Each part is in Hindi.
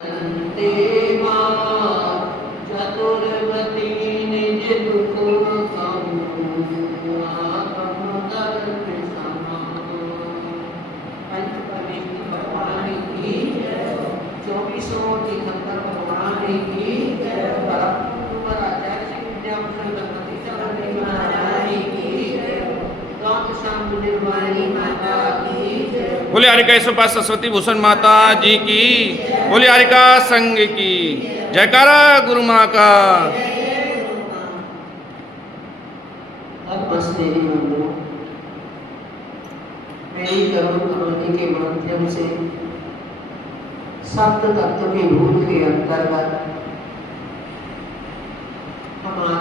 ते चतुर्वती निज दुख भगवान की 2471 भगवान की आचार्य श्री विद्याभूषण गणपति चरण महाराज की राम श्याम निर्वाणी माता की बोले हरिका सुपा सरस्वती भूषण माता जी की, बोले हरिका संघ की जयकारा गुरु माँ का। अब बस मेरी बंधुओं, मेरी करुण कहानी के माध्यम से सप्त तत्व के भूल के अंतर्गत हमारा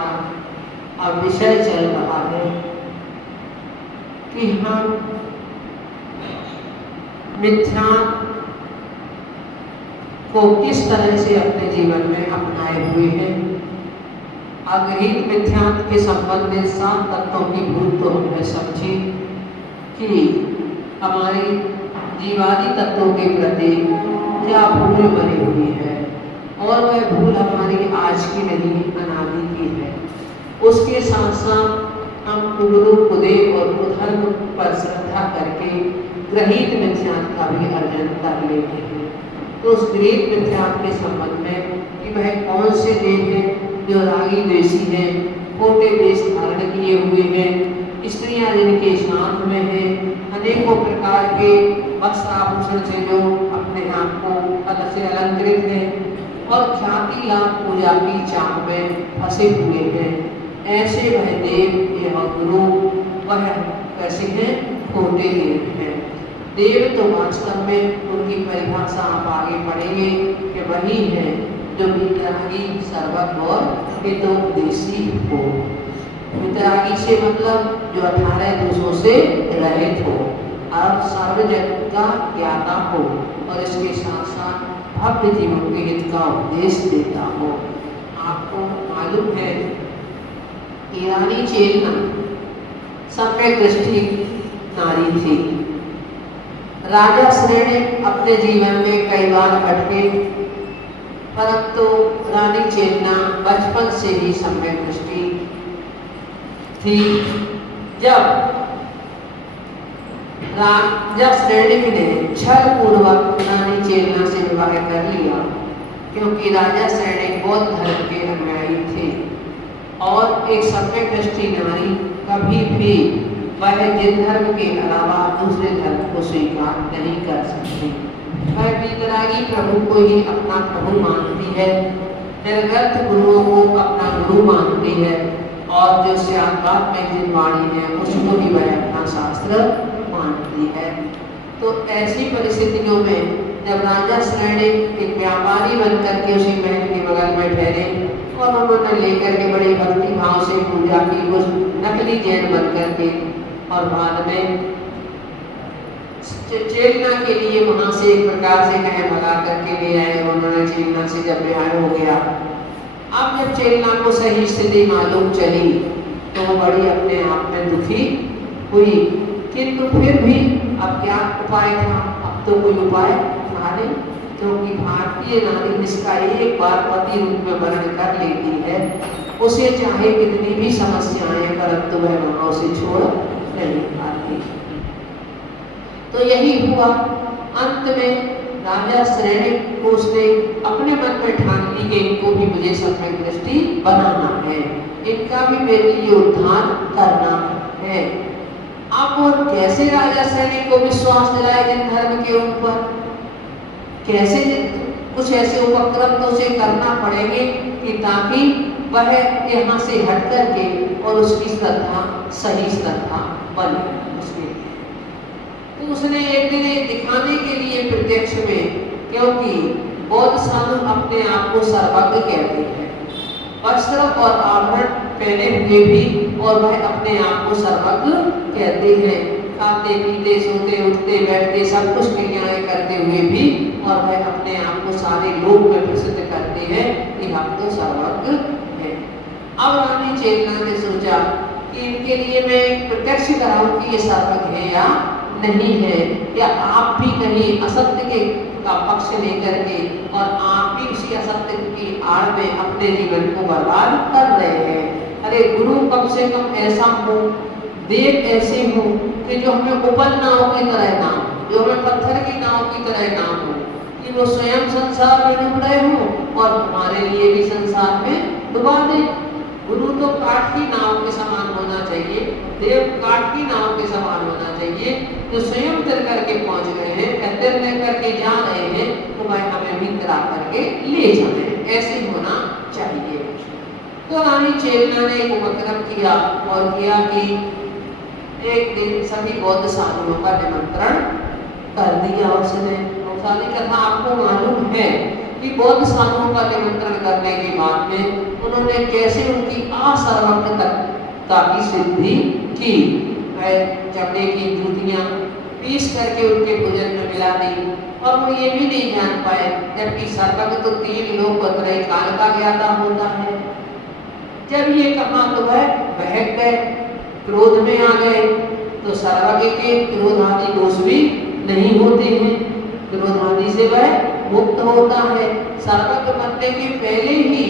अब विषय चल रहा है कि हम मिथ्या को किस तरह से अपने जीवन में अपनाए हुए हैं। अग्रहित मिथ्यात्व के संबंध में 7 तत्वों की भूल तो हमने समझी कि हमारे जीवादि तत्वों के प्रति क्या भूल बनी हुई है, और वह भूल हमारी आज की नहीं अनादि की है। उसके साथ साथ हम गुरु कुदेव और कुधर्म पर श्रद्धा करके ग्रहित मिथ्यात्व का भी अर्जन कर लेते हैं। तो उस ग्रहित मिथ्यात्व के संबंध में कि वह कौन से देह हैं जो रागी द्वेषी हैं, खोटे वेश धारण किए हुए हैं, स्त्रियां जिनके शांत में हैं, अनेकों प्रकार के वस्त्र आभूषण से जो अपने आप को अलग से अलंकृत हैं और ख्याति लाभ पूजा की चाह में फंसे हुए हैं, ऐसे वह देव एवं गुरु वह कैसे हैं? खोटे देव हैं। देव तो वास्तव में उनकी परिभाषा आप आगे पढ़ेंगे कि वही है जो वितरागी सर्वज्ञ और हितोपदेशी हो। वितरागी से मतलब जो 18 दोषों से रहित हो और सर्वजगत का ज्ञाता हो और इसके साथ साथ भव्य जीवन के हित का उपदेश देता हो। आपको मालूम है रानी चेतना सम्यक दृष्टि नारी थी। राजा श्रेणी अपने जीवन में कई बार भटके, परंतु रानी चेतना बचपन से ही सम्यक दृष्टि थी। जब राजा श्रेणी ने छल पूर्वक रानी चेतना से विवाह कर लिया, क्योंकि राजा श्रेणी बौद्ध धर्म के अनुयायी थे और एक सम्यक दृष्टि नारी कभी भी वह जिन धर्म के अलावा दूसरे धर्म को स्वीकार नहीं कर सकती। वह वितरागी प्रभु को ही अपना प्रभु मानती है, निर्गत गुरुओं को अपना गुरु मानती है और जो श्यामबाग में जिन वाणी है उसको भी वह अपना शास्त्र मानती है। तो ऐसी परिस्थितियों में जब राजा श्रेणी एक व्यापारी बनकर के उसी महल के बगल में ठहरे और उन्होंने लेकर के बड़े भक्ति भाव से पूजा की, उस नकली जैन बनकर के, और बाद में चेतना के लिए वहां से एक प्रकार से कहे भगा करके ले आए। उन्होंने चेतना से जब रिहाई हो गया, अब जब चेतना को सही स्थिति मालूम चली तो वो बड़ी अपने आप में दुखी हुई, किंतु फिर भी अब क्या उपाय था? अब तो कोई उपाय था नहीं, क्योंकि भारतीय नारी जिसका एक बार पति रूप में वर्ण कर लेती है उसे चाहे कितनी भी समस्याएं परंतु वह वहां उसे छोड़ नहीं पाती। तो यही हुआ। अंत में राजा श्रेणी को उसने अपने मन में ठान ली कि इनको भी मुझे सम्यक दृष्टि बनाना है, इनका भी मेरे लिए उद्धार करना है। अब वो कैसे राजा श्रेणी को विश्वास दिलाए जिन धर्म के ऊपर? कैसे? कुछ ऐसे उपक्रम तो उसे करना पड़ेंगे कि ताकि वह यहाँ से हट करके और उसकी श्रद्धा सही श्रद्धा बने उसके। तो उसने एक दिन दिखाने के लिए प्रत्यक्ष में, क्योंकि बौद्ध साधु अपने आप को सर्वज्ञ कहते हैं, वस्त्र और आभरण पहने हुए भी और वह अपने आप को सर्वज्ञ कहते हैं, खाते पीते सोते उठते बैठते सब कुछ क्रियाएं करते हुए भी, और वह अपने आप को सारे लोक में प्रसिद्ध करते हैं कि हम तो सर्वज्ञ हैं। अब रानी चेतना ने सोचा कि इनके लिए मैं प्रत्यक्ष कराऊं कि ये सर्वज्ञ है या नहीं है, या आप भी कहीं असत्य के का पक्ष लेकर के और भाड़ में अपने जीवन को बर्बाद कर रहे हैं। अरे गुरु कम से कम ऐसा हो, देव ऐसे हो कि जो हमें उपल नाव की तरह ना हो, जो हमें पत्थर की नाव की तरह ना हो, कि वो स्वयं संसार में डूब रहे हो और हमारे लिए भी संसार में डुबा दे। गुरु तो काठ की नाव के समान होना चाहिए, देव काठ की नाव के समान होना चाहिए, जो स्वयं तर करके पहुंच गए हैं, तर लेकर के जा रहे हैं, तो भाई हमें भी तरा करके ले जाए, ऐसे होना चाहिए। तो रानी चेतना ने एक उपक्रम किया और किया कि एक दिन सभी बौद्ध साधुओं का निमंत्रण कर दिया उसने। सारी कथा आपको मालूम है कि बौद्ध साधुओं का निमंत्रण करने के बाद में उन्होंने कैसे उनकी असर्वज्ञता की सिद्धि की। चमड़े की जूतियां पीस करके उनके भोजन में मिला दी और वो ये भी नहीं जान पाए, जबकि सर्वज्ञ तो 3 लोग त्रय काल का ज्ञाता होता है। जब ये कहा तो वह बहक गए, क्रोध में आ गए, तो सर्वज्ञ के क्रोध आदि दोष भी नहीं होते हैं, क्रोध आदि से वह मुक्त होता है। सर्वज्ञ बनने के पहले ही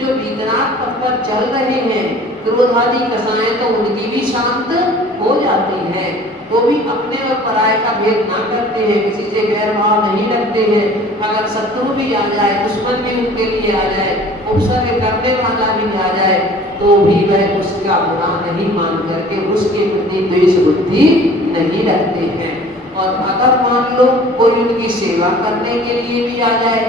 जो वितराग पथ पर चल रहे हैं, क्रोध आदि कसाएं तो उनकी भी शांत हो जाती है। वो भी अपने और पराये का भेद ना करते हैं, किसी से बैर भाव नहीं रखते हैं। अगर शत्रु भी आ जाए, दुश्मन भी उनके लिए आ जाए, उपसर्ग करने वाला भी आ जाए, तो भी वह उसका बुरा नहीं मान करके उसके प्रति द्वेष बुद्धि नहीं रखते हैं। और अगर मान लो कोई उनकी सेवा करने के लिए भी आ जाए,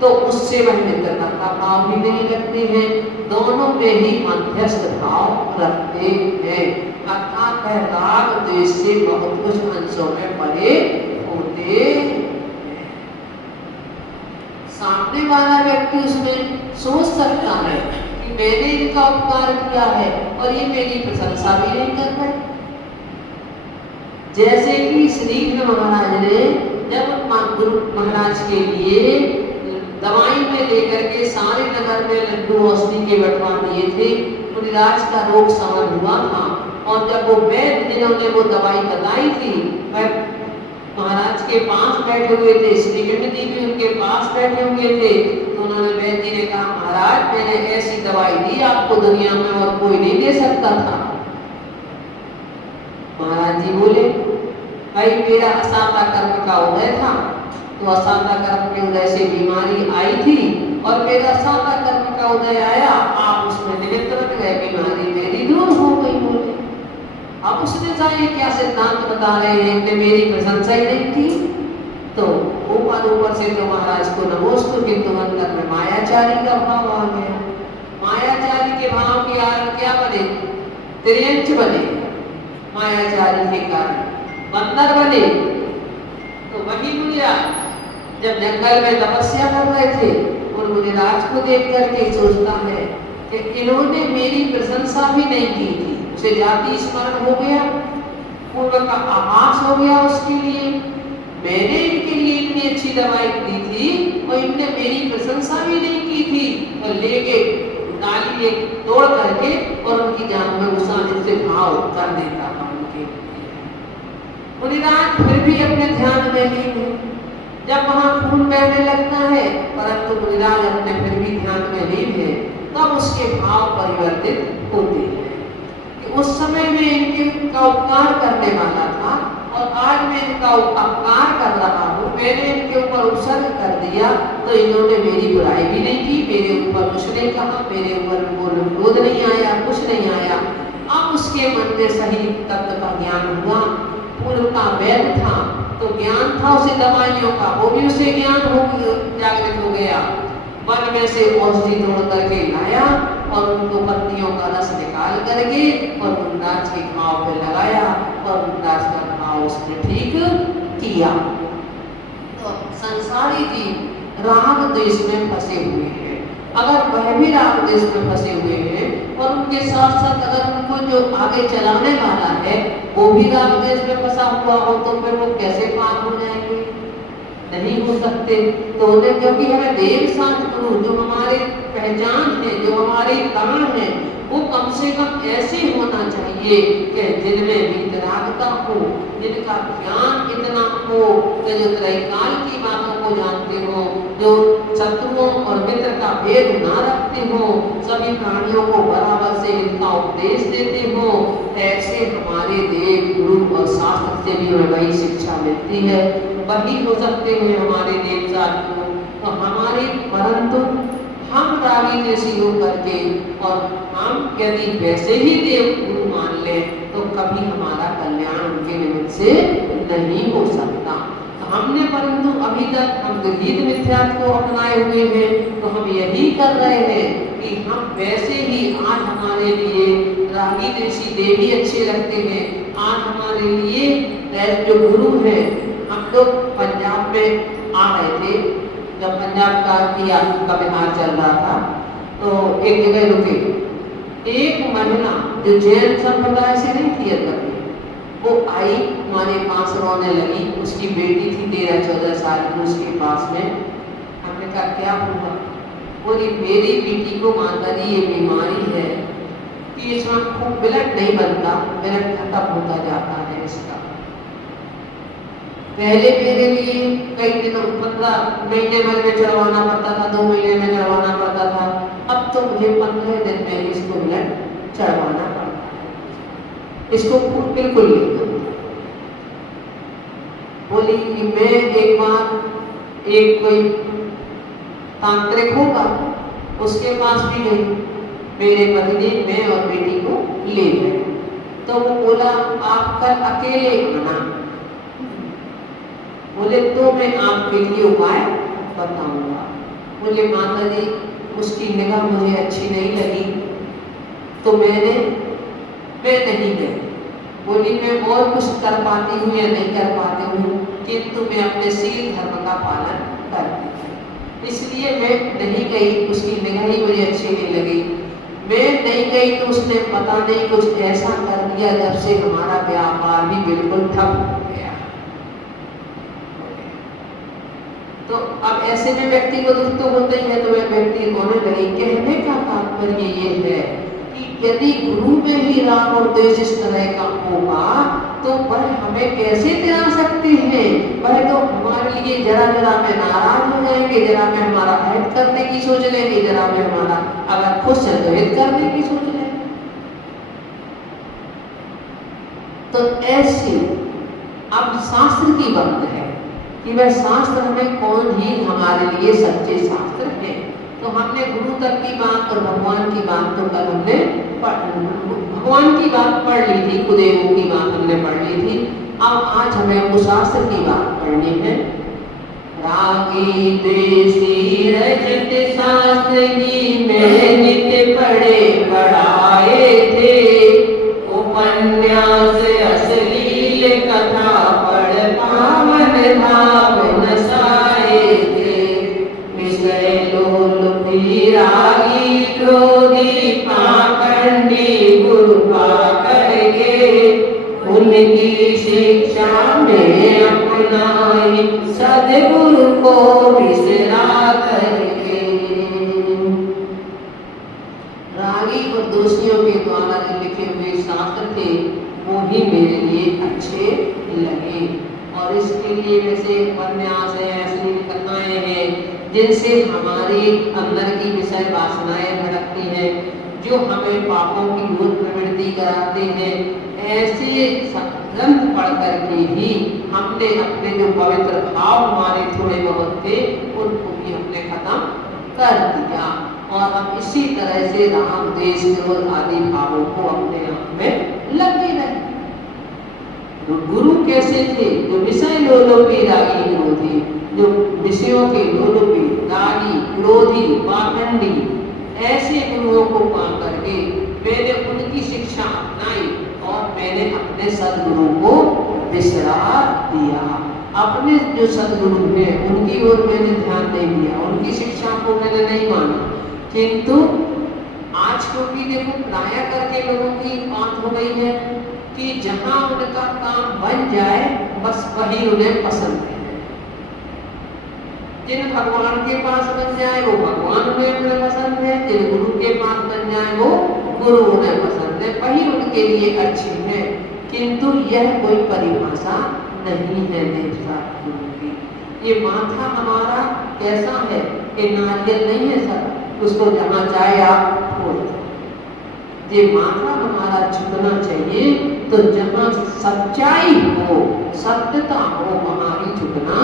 तो उससे वह मित्रता का भाव भी नहीं रखते हैं, दोनों में ही मध्यस्थ भाव रखते हैं। अर्थात वह राग द्वेष से बहुत कुछ अंशों में परे होते हैं। सामने वाला व्यक्ति उसमें सोच सकता है कि मैंने इनका उपकार किया है और ये मेरी प्रशंसा भी नहीं कर रहे। जैसे कि श्री कृष्ण महाराज ने जब गुरु महाराज के लिए दवाई में लेकर के सारे नगर में लड्डू औषधि के बंटवा दिए थे, मुनिराज का रोग समझ हुआ था। और जब वो वैद्य जिन्होंने वो दवाई बताई थी, वह महाराज के पास बैठे हुए थे, श्री कृष्ण जी भी उनके पास बैठे हुए थे, तो उन्होंने वैद्य जी ने कहा, महाराज मैंने ऐसी दवाई दी आपको दुनिया में और कोई नहीं दे सकता था। महाराज जी बोले, भाई मेरा असाधा कर्म का उदय था, तो असाधा कर्म के उदय से बीमारी आई थी और मेरा असाधा कर्म का उदय आया, आप उसमें निमित्त बन गए, बीमारी मेरी दूर हो गई। बोले अब उसने चाहे क्या सिद्धांत बता रहे हैं कि मेरी प्रशंसा ही नहीं की। तो ऊपर से तो महाराज को नमोस्तु, किंतु अंदर में मायाचारी का भाव आ गया। मायाचारी के भाव के कारण क्या बने? त्रियंच बने, मायाचारी के कारण बंदर बने। तो वही मुनिराज जब जंगल में तपस्या कर रहे थे, उन मुनिराज को देख करके सोचता है कि इन्होंने मेरी प्रशंसा भी नहीं की थी। उसे जाति स्मरण हो गया, पूर्व का आभास हो गया उसके लिए, मैंने इनके लिए इतनी अच्छी दवाई दी थी और इनने मेरी प्रशंसा भी नहीं की थी, और लेके डाली तोड़ करके और उनकी जान में घुसाने से भाव कर देता था उनके। मुनिराज फिर भी अपने ध्यान में नहीं है, जब वहां खून बहने लगता है, परंतु मुनिराज अपने फिर भी ध्यान में नहीं है, तब उसके भाव परिवर्तित होते हैं कि उस समय में इनके का उपकार करने वाला था और आज मैं इनका अपकार कर रहा हूँ, मैंने इनके ऊपर उपसर्ग कर दिया, तो इन्होंने मेरी बुराई भी नहीं की, मेरे ऊपर कुछ नहीं कहा, मेरे ऊपर क्रोध नहीं आया, कुछ नहीं आया। अब उसके मन में सही तत्व का ज्ञान हुआ, पूर्व का वैध था तो ज्ञान था उसे दवाइयों का, वो भी उसे ज्ञान हो जागृत हो गया। वन में से औषधि तोड़ करके लाया और उनको पत्तियों का रस निकाल करके और मुनिराज के घाव पे लगाया और मुनिराज का घाव उसने ठीक किया। तो संसारी जीव राग द्वेष में फंसे हुए हैं। अगर वह भी राग द्वेष में फंसे हुए हैं और उनके साथ साथ अगर उनको जो आगे चलाने वाला है वो भी राग द्वेष में फंसा हुआ हो, तो फिर वो कैसे पार हो जाएंगे? नहीं हो सकते। तो उन्हें, क्योंकि हमें देव शांत गुरु जो हमारे पहचान है, जो हमारे प्राण है, वो कम से कम ऐसे होना चाहिए कि जिनमें वितरागता हो, जिनका ज्ञान इतना हो कि जो त्रैकाल की बातों को जानते हो, जो शत्रुओं और मित्र का भेद ना रखते हो, सभी प्राणियों को बराबर से इनका उपदेश देते हो, ऐसे हमारे देव गुरु और शास्त्र से भी हमें वही शिक्षा मिलती है, वही हो सकते हैं हमारे देव साथियों। तो हमारी परंतु हम रागी जैसी हो करके और हम यदि वैसे ही देव गुरु मान लें तो कभी हमारा कल्याण उनके निमित्त से नहीं हो सकता। तो हमने परंतु अभी तक हम गीत मिथ्यात्व को अपनाए हुए हैं, तो हम यही कर रहे हैं कि हम वैसे ही आज हमारे लिए रागी जैसी देवी अच्छे लगते हैं, आज हमारे लिए जो गुरु है। हम लोग पंजाब में आ रहे थे, जब पंजाब का बिहार चल रहा था, तो एक जगह रुके, एक महिला जो जैन संप्रदाय से नहीं थी अंदर में, वो आई हमारे पास रोने लगी। उसकी बेटी थी 13-14 साल की उसके पास में। हमने कहा क्या हुआ? बोली मेरी बेटी को माता जी ये बीमारी है कि इसमें खूब ब्लड नहीं बनता, ब्लड खत्म होता जाता है इसका। पहले मेरे लिए कई दिनों 15 महीने भर में चढ़वाना पड़ता था, 2 महीने में चढ़वाना पड़ता था, अब तो मुझे 15 दिन में इसको ब्लड चढ़वाना पड़ता है, इसको खून बिल्कुल नहीं। बोली कि मैं एक बार एक कोई तांत्रिक होगा उसके पास भी गई, मेरे पति ने मैं और बेटी को ले गए। तो वो बोला आप कल अकेले आना। बोले तो मैं आपके लिए उपाय बताऊंगा। बोले माता जी उसकी निगाह मुझे अच्छी नहीं लगी तो मैं नहीं गई। बोली मैं और कुछ कर पाती हूँ या नहीं कर पाती हूँ, किंतु मैं अपने शील धर्म का पालन करती हूँ, इसलिए मैं नहीं गई। उसकी निगाह ही मुझे अच्छी नहीं लगी, मैं नहीं गई तो उसने पता नहीं कुछ ऐसा कर दिया जब से हमारा व्यापार भी बिल्कुल ठप हो गया। तो अब ऐसे में व्यक्ति को दुख तो होता ही है। तो वह व्यक्ति होने लगी। कहने का तात्पर्य ये है कि यदि गुरु में ही राग और द्वेष इस तरह का होगा तो वह हमें कैसे त्याग सकते हैं? वह तो हमारे लिए जरा जरा में नाराज हो जाएंगे, जरा में हमारा हित करने की सोच लेंगे, जरा में हमारा अगर खुश है तो हित करने की सोच लेंगे। तो ऐसे अब शास्त्र की बात है कि वह शास्त्र हमें कौन ही हमारे लिए सच्चे शास्त्र हैं। तो हमने गुरु तक की बात और भगवान की बात तो कल हमने भगवान की बात पढ़ ली थी, कुदेवों की बात हमने पढ़ ली थी। अब आज हमें उस शास्त्र की बात पढ़नी है। रागी द्वेषी रजत शास्त्री में नित्य पढ़े पढ़ाए थे, उपन्यास अश्लील कथा पढ़ पावन भाव नसाए थे। विषय लोलुपी रागी क्रोधी पाखंडी गुरु पाकर के, उनकी शिक्षा में अपनाई सदगुरु को विसरा करके। रागी और दोषियों के द्वारा जो लिखे हुए शास्त्र थे वो ही मेरे लिए अच्छे लगे, और इसके लिए जैसे उपन्यास है, अश्लील कथाएं हैं जिनसे हमारी अंदर की विषय वासनाएं भड़कती हैं, जो हमें पापों की ओर प्रवृत्ति कराते हैं, ऐसे ग्रंथ पढ़ करके ही हमने अपने जो पवित्र भाव हमारे थोड़े बहुत थे उनको भी हमने खत्म कर दिया, और हम इसी तरह से राम द्वेष क्रोध आदि भावों को अपने आप में लगे रहे। तो गुरु कैसे थे? जो विषय लोलुपी रागी क्रोधी, जो विषयों के लोलुपी रागी क्रोधी पाखंडी ऐसे गुरुओं को पा करके मैंने उनकी शिक्षा अपनाई और मैंने अपने सदगुरु को बिसरा दिया। अपने जो सदगुरु हैं उनकी ओर मैंने ध्यान नहीं दिया, उनकी शिक्षा को मैंने नहीं माना। किंतु आज क्योंकि देखो प्राय करके लोगों की बात हो गई है कि जहां उनका काम बन जाए बस वही उन्हें पसंद है। जिन भगवान के पास बन जाए वो भगवान उन्हें पसंद है, जिन गुरु के पास बन जाए वो गुरु उन्हें पसंद है, वही उनके लिए अच्छे है। किंतु यह कोई परिभाषा नहीं है देवता गुरु की। ये माथा हमारा कैसा है कि नारियल नहीं है सर, उसको जहाँ चाहे आप फोड़ दो। ये माथा हमारा झुकना चाहिए, तो जहाँ सच्चाई हो, सत्यता हो, वहाँ ही झुकना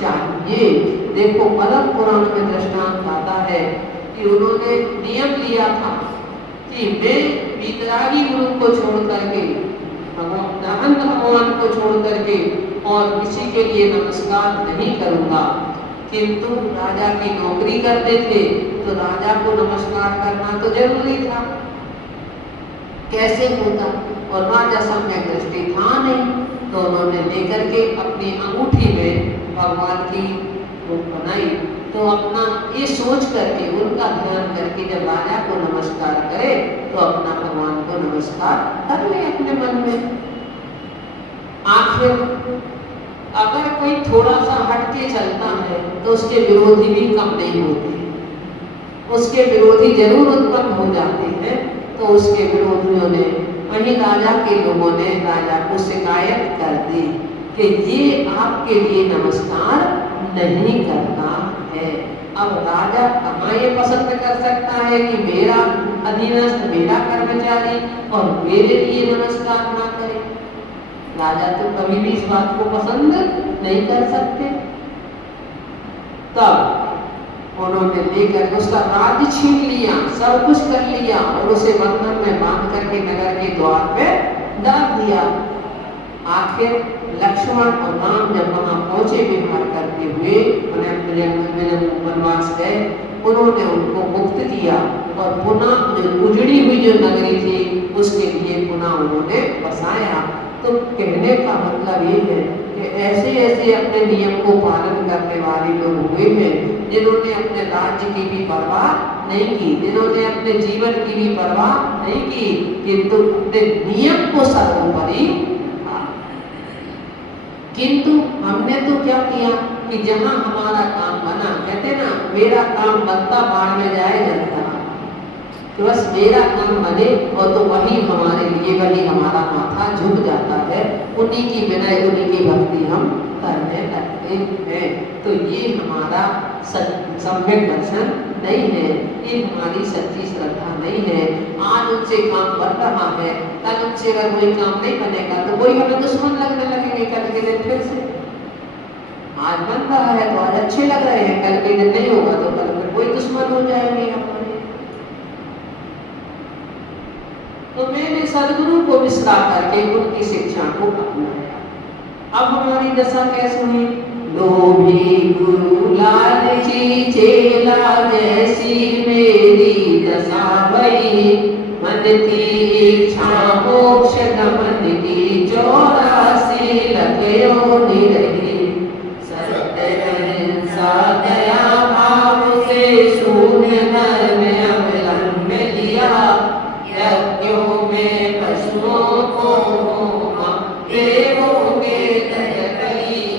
चाहिए। देखो पद्म पुराण में दृष्टांत आता है कि उन्होंने नियम लिया था कि मैं वितरागी गुरु को छोड़ करके, भगवान भगवान को छोड़ करके और किसी के लिए नमस्कार नहीं करूंगा। किंतु राजा की नौकरी करते थे तो राजा को नमस्कार करना तो जरूरी था। कैसे होता? और राजा सम्यक दृष्टि था नहीं, तो उन्होंने लेकर के अपनी अंगूठी में भगवान की रूप बनाई। तो अपना ये सोच करके, उनका ध्यान करके जब राजा को नमस्कार करे तो अपना भगवान को नमस्कार कर ले अपने मन में। आखिर अगर कोई थोड़ा सा हटके चलता है तो उसके विरोधी भी कम नहीं होते, उसके विरोधी जरूर उत्पन्न हो जाते हैं। तो उसके विरोधियों ने, वहीं राजा के लोगों ने राजा को शिकायत कर दी कि ये आपके लिए नमस्कार नहीं करना है। अब राजा कहाँ ये पसंद कर सकता है कि मेरा अधीनस्थ, मेरा कर्मचारी और मेरे लिए नमस्कार ना करे? राजा तो कभी भी इस बात को पसंद नहीं कर सकते। तब उन्होंने लेकर उसका राज्य छीन लिया, सब कुछ कर लिया और उसे बंधन में बांध करके नगर के द्वार पे डाल दिया। आखिर लक्ष्मण और राम जब वहां पहुंचे विहार करते हुए, वनवास गए, उन्होंने उनको मुक्त किया और पुनः जो उजड़ी हुई जो नगरी थी उसके लिए पुनः उन्होंने बसाया। तो कहने का मतलब ये है कि ऐसे ऐसे अपने नियम को पालन करने वाले लोग हुए हैं जिन्होंने अपने राज्य की भी परवाह नहीं की, जिन्होंने अपने जीवन की भी परवाह नहीं की, किंतु अपने नियम को सर्वोपरि। किंतु हमने तो क्या किया कि जहां हमारा काम बना, कहते ना मेरा काम बनता बाढ़ में जाए जनता, तो बस मेरा काम बने और तो वही हमारे लिए, वही हमारा माथा झुक जाता है, उन्हीं की विनय, उन्हीं की भक्ति हम करने लगते हैं। तो ये हमारा सम्यक दर्शन नहीं है, ये हमारी सच्ची श्रद्धा नहीं है। आज उनसे काम बन रहा है, कल उनसे अगर कोई काम नहीं बनेगा तो कोई हमें दुश्मन लगने लगेंगे कल के दिन फिर से। आज बन रहा है तो आज अच्छे लग रहे हैं, कल के दिन नहीं होगा तो कल फिर कोई दुश्मन हो जाएंगे हमारे। तो मैंने सदगुरु को विसरा करके उनकी शिक्षा को अपनाया। अब हमारी दशा कैसे हुई? लोभी गुरु लालची चेला जैसी मेरी दशा भई, मन की इच्छा मोक्ष गमन की 84 लखियों निरही, सत्य अहिंसा दया भाव से शून्य धर्म अवलंब लिया, यज्ञों में पशुओं को देवों के दया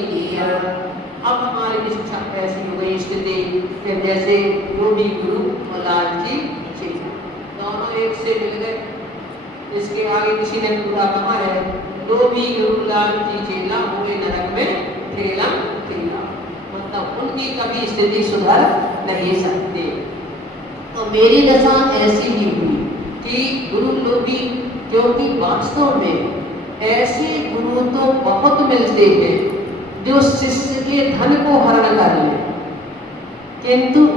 किया। अब हमारी शिक्षा ऐसी हो गई स्थिति कि जैसे लोभी गुरु और लालची चेला दोनों एक से मिल गए। इसके आगे किसी ने पूरा कहा है, लोभी गुरु लालची चेला हुए नरक में ठेला ठेला, मतलब उनकी कभी स्थिति सुधर नहीं सकती। तो मेरी दशा ऐसी ही हुई कि गुरु लोभी, क्योंकि वास्तव में ऐसे गुरु तो बहुत मिलते हैं जो शिष्य के धन को हरण कर ले, किंतु